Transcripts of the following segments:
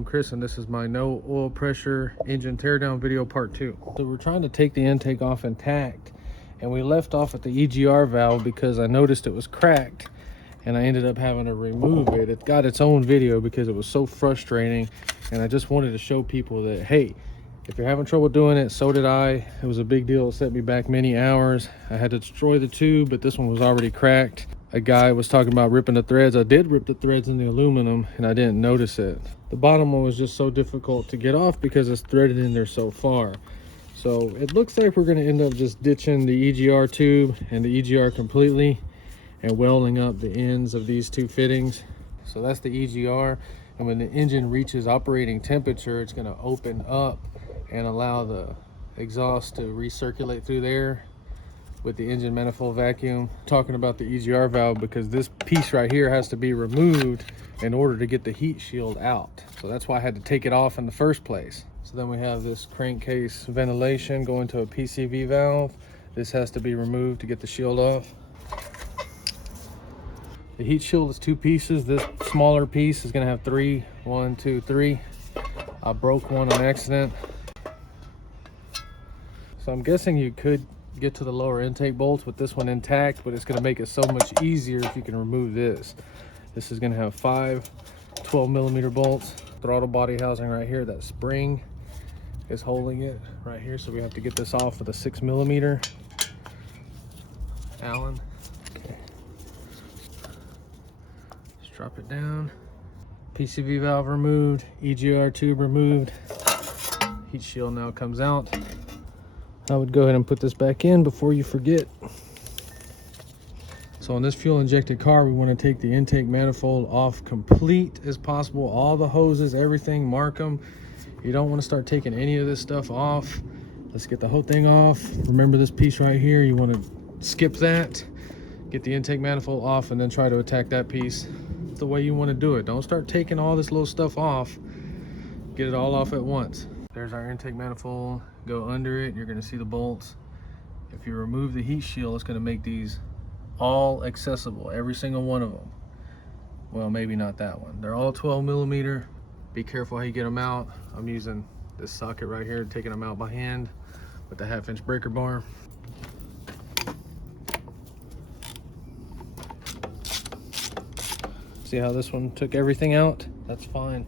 I'm Chris, and this is my no oil pressure engine teardown video part 2. So we're trying to take the intake off intact, and we left off at the EGR valve because I noticed it was cracked, and I ended up having to remove it. It got its own video because it was so frustrating, and I just wanted to show people that, hey, if you're having trouble doing it, so did I. It was a big deal. It set me back many hours. I had to destroy the tube, but this one was already cracked. A guy was talking about ripping the threads. I did rip the threads in the aluminum, and I didn't notice it. The bottom one was just so difficult to get off because it's threaded in there so far. So it looks like we're going to end up just ditching the EGR tube and the EGR completely and welding up the ends of these two fittings. So that's the EGR, and when the engine reaches operating temperature, it's going to open up and allow the exhaust to recirculate through there with the engine manifold vacuum. Talking about the EGR valve because this piece right here has to be removed in order to get the heat shield out. So that's why I had to take it off in the first place. So then we have this crankcase ventilation going to a PCV valve. This has to be removed to get the shield off. The heat shield is 2 pieces. This smaller piece is going to have 3. 1, 2, 3. I broke one on accident. So I'm guessing you could get to the lower intake bolts with this one intact, but it's going to make it so much easier if you can remove this. This is going to have 5 12mm bolts. Throttle body housing right here. That spring is holding it right here, so we have to get this off with a 6mm Allen. Okay. Just drop it down. PCV valve removed. EGR tube removed. Heat shield now comes out. I would go ahead and put this back in before you forget. So on this fuel injected car, we want to take the intake manifold off complete as possible. All the hoses, everything, mark them. You don't want to start taking any of this stuff off. Let's get the whole thing off. Remember this piece right here, you want to skip that, get the intake manifold off, and then try to attack that piece. That's the way you want to do it. Don't start taking all this little stuff off. Get it all off at once. There's our intake manifold. Go under it, you're going to see the bolts. If you remove the heat shield, it's going to make these all accessible, every single one of them. Well, maybe not that one. They're all 12mm. Be careful how you get them out. I'm using this socket right here, taking them out by hand with the 1/2-inch breaker bar. See how this one took everything out? That's fine.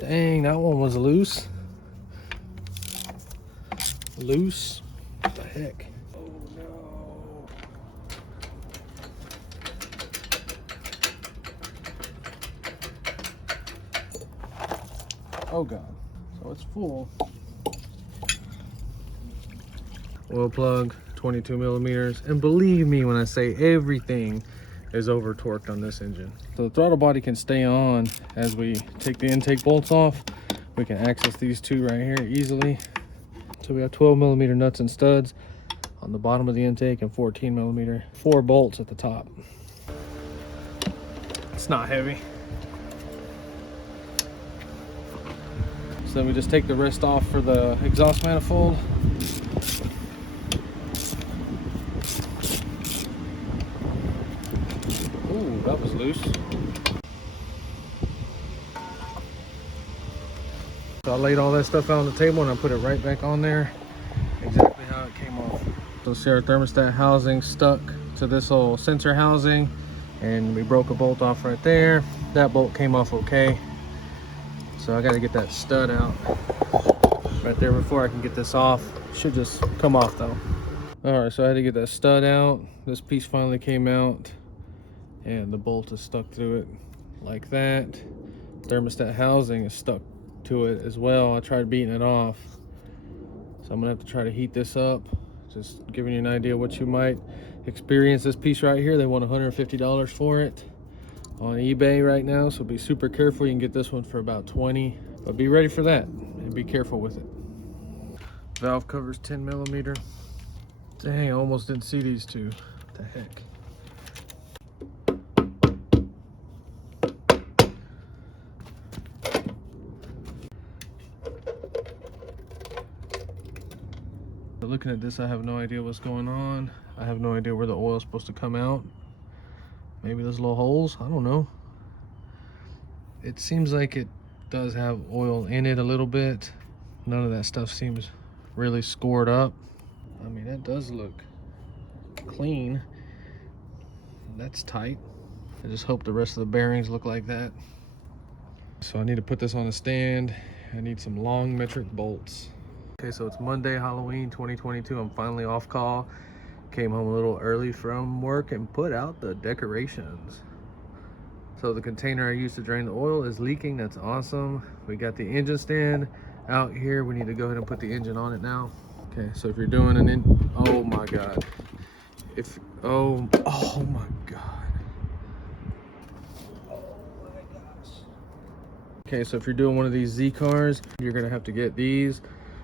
Dang, that one was loose. Loose? What the heck? Oh no. Oh god. So it's full. Oil plug, 22mm. And believe me when I say everything is over torqued on this engine. So the throttle body can stay on as we take the intake bolts off. We can access these two right here easily. So we have 12mm nuts and studs on the bottom of the intake and 14mm, 4 bolts at the top. It's not heavy. So then we just take the rest off for the exhaust manifold. Ooh, that was loose. So I laid all that stuff out on the table and I put it right back on there, exactly how it came off. So see our thermostat housing stuck to this little sensor housing, and we broke a bolt off right there. That bolt came off okay. So I got to get that stud out right there before I can get this off. Should just come off though. All right, so I had to get that stud out. This piece finally came out, and the bolt is stuck through it like that. Thermostat housing is stuck to it as well. I tried beating it off, so I'm gonna have to try to heat this up. Just giving you an idea what you might experience. This piece right here, they want $150 for it on eBay right now, so be super careful. You can get this one for about 20, but be ready for that and be careful with it. Valve covers 10mm. Dang, I almost didn't see these two. What the heck? But looking at this, I have no idea what's going on. I have no idea where the oil is supposed to come out. Maybe there's little holes, I don't know. It seems like it does have oil in it a little bit. None of that stuff seems really scored up. I mean, it does look clean. That's tight. I just hope the rest of the bearings look like that. So I need to put this on a stand. I need some long metric bolts. Okay, so it's Monday, Halloween 2022. I'm finally off call. Came home a little early from work and put out the decorations. So the container I used to drain the oil is leaking. That's awesome. We got the engine stand out here. We need to go ahead and put the engine on it now. Okay, so if you're doing oh my God. Oh my God. Okay, so if you're doing one of these Z cars, you're gonna have to get these.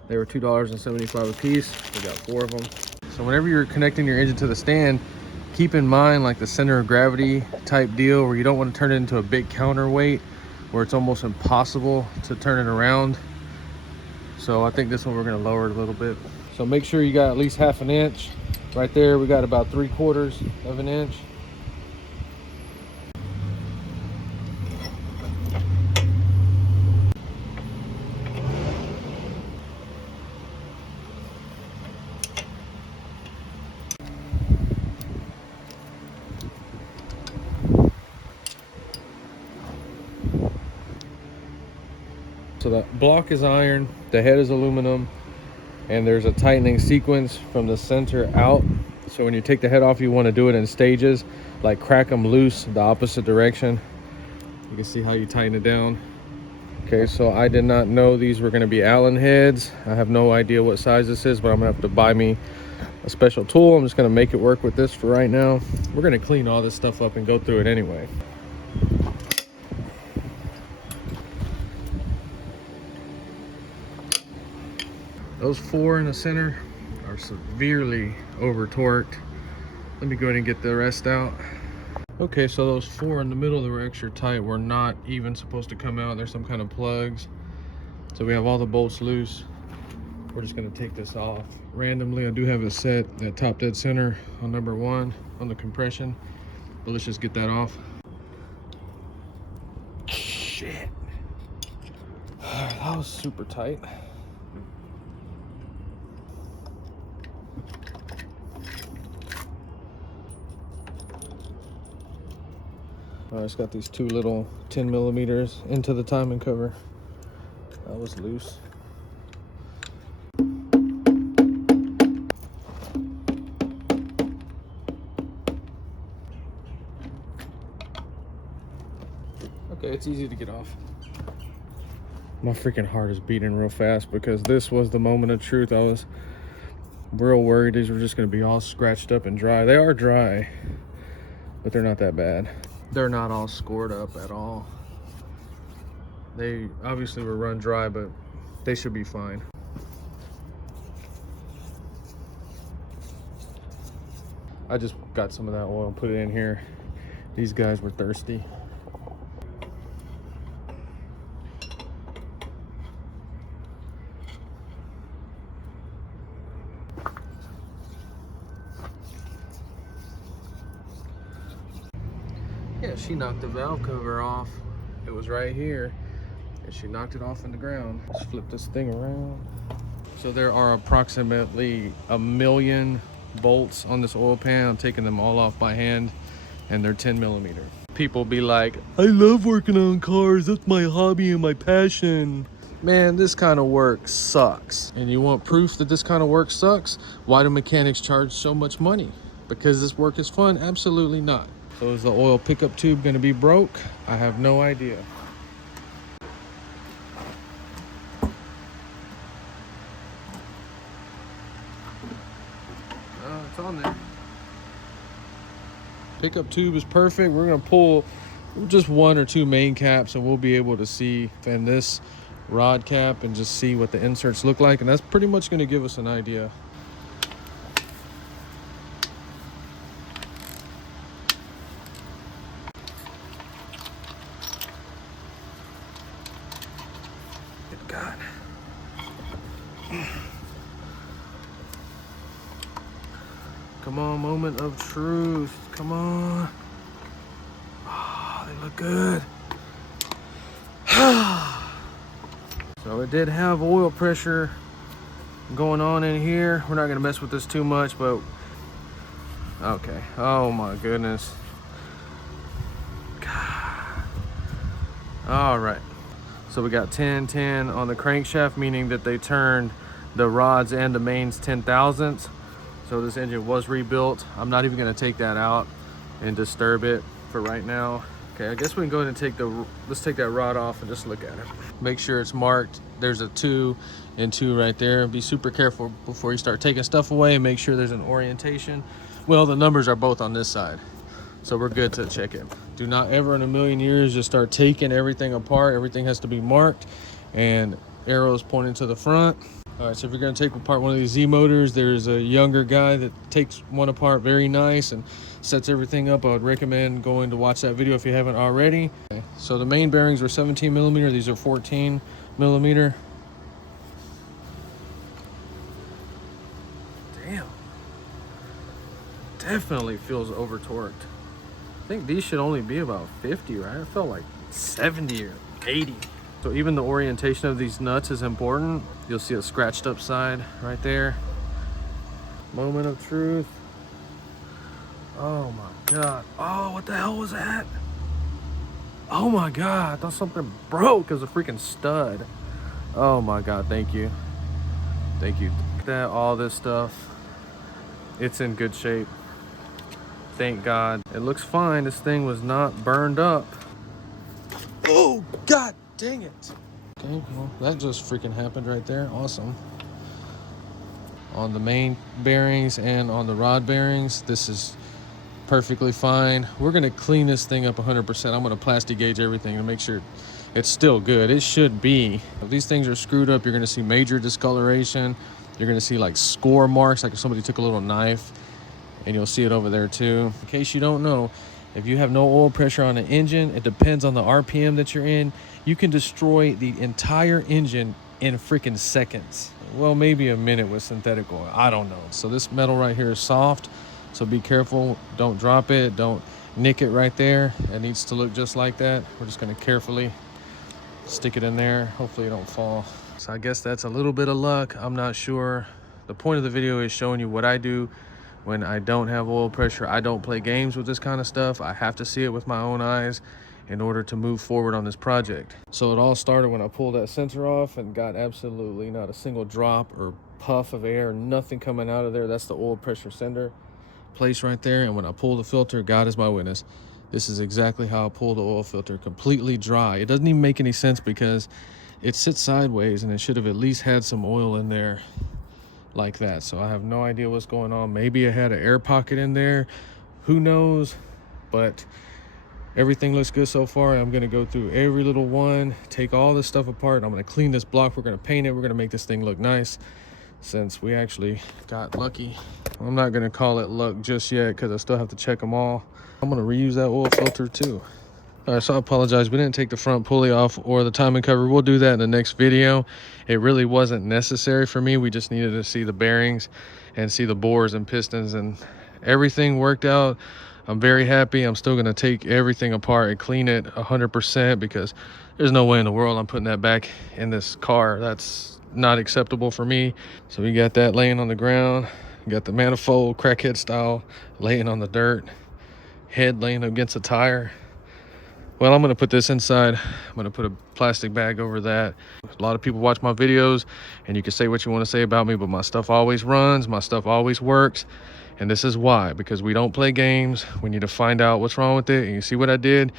They were $2.75 a piece. We got 4 of them. So whenever you're connecting your engine to the stand, keep in mind like the center of gravity type deal where you don't want to turn it into a big counterweight where it's almost impossible to turn it around. So I think this one we're gonna lower it a little bit. So make sure you got at least 1/2 inch. Right there, we got about 3/4 of an inch. So the block is iron, the head is aluminum, and there's a tightening sequence from the center out. So when you take the head off, you want to do it in stages, like crack them loose the opposite direction. You can see how you tighten it down. Okay, so I did not know these were going to be Allen heads. I have no idea what size this is, but I'm gonna have to buy me a special tool. I'm just gonna make it work with this for right now. We're gonna clean all this stuff up and go through it anyway. Those 4 in the center are severely over torqued. Let me go ahead and get the rest out. Okay, so those 4 in the middle that were extra tight were not even supposed to come out. There's some kind of plugs. So we have all the bolts loose. We're just gonna take this off randomly. I do have it set at top dead center on number 1 on the compression, but let's just get that off. Shit. That was super tight. I just got these 2 little 10 millimeters into the timing cover. That was loose. Okay, it's easy to get off. My freaking heart is beating real fast because this was the moment of truth. I was real worried these were just gonna be all scratched up and dry. They are dry, but they're not that bad. They're not all scored up at all. They obviously were run dry, but they should be fine. I just got some of that oil and put it in here. These guys were thirsty. Yeah, she knocked the valve cover off. It was right here, and she knocked it off in the ground. Let's flip this thing around. So there are approximately 1 million bolts on this oil pan. I'm taking them all off by hand, and they're 10 millimeter. People be like, I love working on cars. That's my hobby and my passion. Man, this kind of work sucks. And you want proof that this kind of work sucks? Why do mechanics charge so much money? Because this work is fun? Absolutely not. So is the oil pickup tube going to be broke? I have no idea. It's on there. Pickup tube is perfect. We're going to pull just 1 or 2 main caps and we'll be able to see in this rod cap and just see what the inserts look like. And that's pretty much going to give us an idea. Good God. Come on, moment of truth. Come on. Oh, they look good. So it did have oil pressure going on in here. We're not gonna mess with this too much, but okay. Oh my goodness. God. All right. So we got 10-10 on the crankshaft, meaning that they turned the rods and the mains 10,000ths. So this engine was rebuilt. I'm not even gonna take that out and disturb it for right now. Okay, I guess we can go ahead and take let's take that rod off and just look at it. Make sure it's marked. There's a 2 and 2 right there. Be super careful before you start taking stuff away and make sure there's an orientation. Well, the numbers are both on this side, so we're good to check it. Do not ever in a million years just start taking everything apart. Everything has to be marked and arrows pointing to the front. All right, so if you're gonna take apart one of these Z motors, there's a younger guy that takes one apart very nice and sets everything up. I would recommend going to watch that video if you haven't already. Okay, so the main bearings were 17 millimeter. These are 14 millimeter. Damn. Definitely feels over torqued. I think these should only be about 50, right? It felt like 70 or 80. So even the orientation of these nuts is important. You'll see a scratched up side right there. Moment of truth. Oh my God. Oh, what the hell was that? Oh my God, I thought something broke. It was a freaking stud. Oh my God, thank you. Thank you. That, all this stuff, it's in good shape. Thank God. It looks fine. This thing was not burned up. Oh, God dang it. Okay, well, that just freaking happened right there. Awesome. On the main bearings and on the rod bearings, this is perfectly fine. We're gonna clean this thing up 100%. I'm gonna plastic gauge everything to make sure it's still good. It should be. If these things are screwed up, you're gonna see major discoloration. You're gonna see like score marks, like if somebody took a little knife, and you'll see it over there too. In case you don't know, if you have no oil pressure on the engine, it depends on the RPM that you're in. You can destroy the entire engine in freaking seconds. Well, maybe a minute with synthetic oil. I don't know. So this metal right here is soft. So be careful. Don't drop it. Don't nick it right there. It needs to look just like that. We're just going to carefully stick it in there. Hopefully it don't fall. So I guess that's a little bit of luck. I'm not sure. The point of the video is showing you what I do when I don't have oil pressure. I don't play games with this kind of stuff. I have to see it with my own eyes in order to move forward on this project. So it all started when I pulled that sensor off and got absolutely not a single drop or puff of air, nothing coming out of there. That's the oil pressure sender place right there. And when I pull the filter, God is my witness, this is exactly how I pull the oil filter, completely dry. It doesn't even make any sense because it sits sideways and it should have at least had some oil in there like that. So I have no idea what's going on. Maybe it had an air pocket in there, who knows, but everything looks good so far. I'm going to go through every little one, take all this stuff apart. I'm going to clean this block. We're going to paint it. We're going to make this thing look nice since we actually got lucky. I'm not going to call it luck just yet because I still have to check them all. I'm going to reuse that oil filter too. All right, so I apologize. We didn't take the front pulley off or the timing cover. We'll do that in the next video. It really wasn't necessary for me. We just needed to see the bearings and see the bores and pistons, and everything worked out. I'm very happy. I'm still going to take everything apart and clean it 100% because there's no way in the world I'm putting that back in this car. That's not acceptable for me. So we got that laying on the ground. We got the manifold crackhead style laying on the dirt, head laying against a tire. Well, I'm going to put this inside. I'm going to put a plastic bag over that. A lot of people watch my videos and you can say what you want to say about me, but my stuff always runs. My stuff always works. And this is why, because we don't play games. We need to find out what's wrong with it. And you see what I did?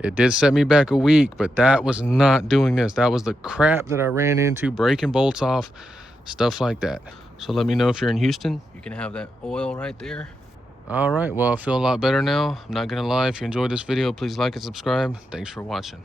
It did set me back a week, but that was not doing this. That was the crap that I ran into, breaking bolts off, stuff like that. So let me know if you're in Houston. You can have that oil right there. All right, well, I feel a lot better now. I'm not gonna lie. If you enjoyed this video, please like and subscribe. Thanks for watching.